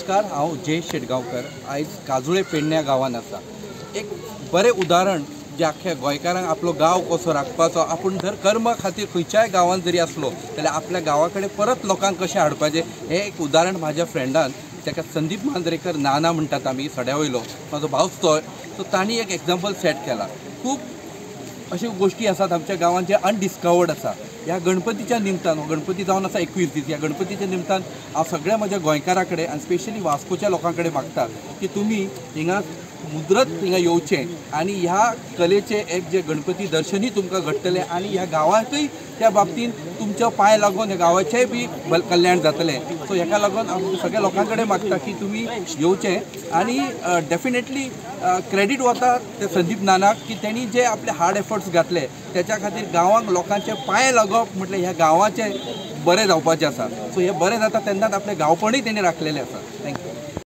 नमस्कार, हांव जय शेटगांवकर आयज काजुळे पेडण्या गांवांत आसा। एक बरें उदाहरण जे आख्या गोंयकारांक आपलो गांव कसो राखपाचो, आपूण जर कर्मा खातीर खंयच्याय गांवांत जरी आसलो जाल्यार आपल्या गांवा कडेन परत लोकांक कशें हाडपाचें हें एक उदाहरण म्हाज्या फ्रेंडान, ताका संदीप मांद्रेकर नाना म्हणटात आमी सड्यावयलो, म्हाजो भावच तो, सो तांणी एक एग्जाम्पल सेट केला। खूब अश्यो गोष्टी आसात आमच्या गांवांत जे अनडिस्कवर्ड आसा। ह्या गणपतीच्या निमतान, हो गणपती जावन आसा 21 दीस, ह्या गणपतीच्या निमतान हांव सगळ्या म्हज्या गोंयकारां कडेन आनी स्पेशली वास्कोच्या लोकां कडेन मागता की तुमी हिंगा मुद्रत हिंगा येवचें आनी ह्या कलेचें एक जे गणपती दर्शनूय तुमकां घडटलें आनी ह्या गांवांकय त्या बाबतींत तुमच्या पांय लागून ह्या गांवाचेंय बी कल्याण जातलें। सो हेका लागून हांव सगळ्या लोकां कडेन मागता की तुमी येवचें आनी डेफिनेटली क्रेडीट वता ते संदीप नानाक की तेणी जे आपले हार्ड एफर्ट्स घातले त्याच्या खातीर गांवांक लोकांचे पांय लागप म्हटल्यार ह्या गांवाचें बरें जावपाचें आसा। सो हें बरें जाता तेन्नाच आपलें गांवपणूय तेणी राखलेलें आसा। थँक्यू।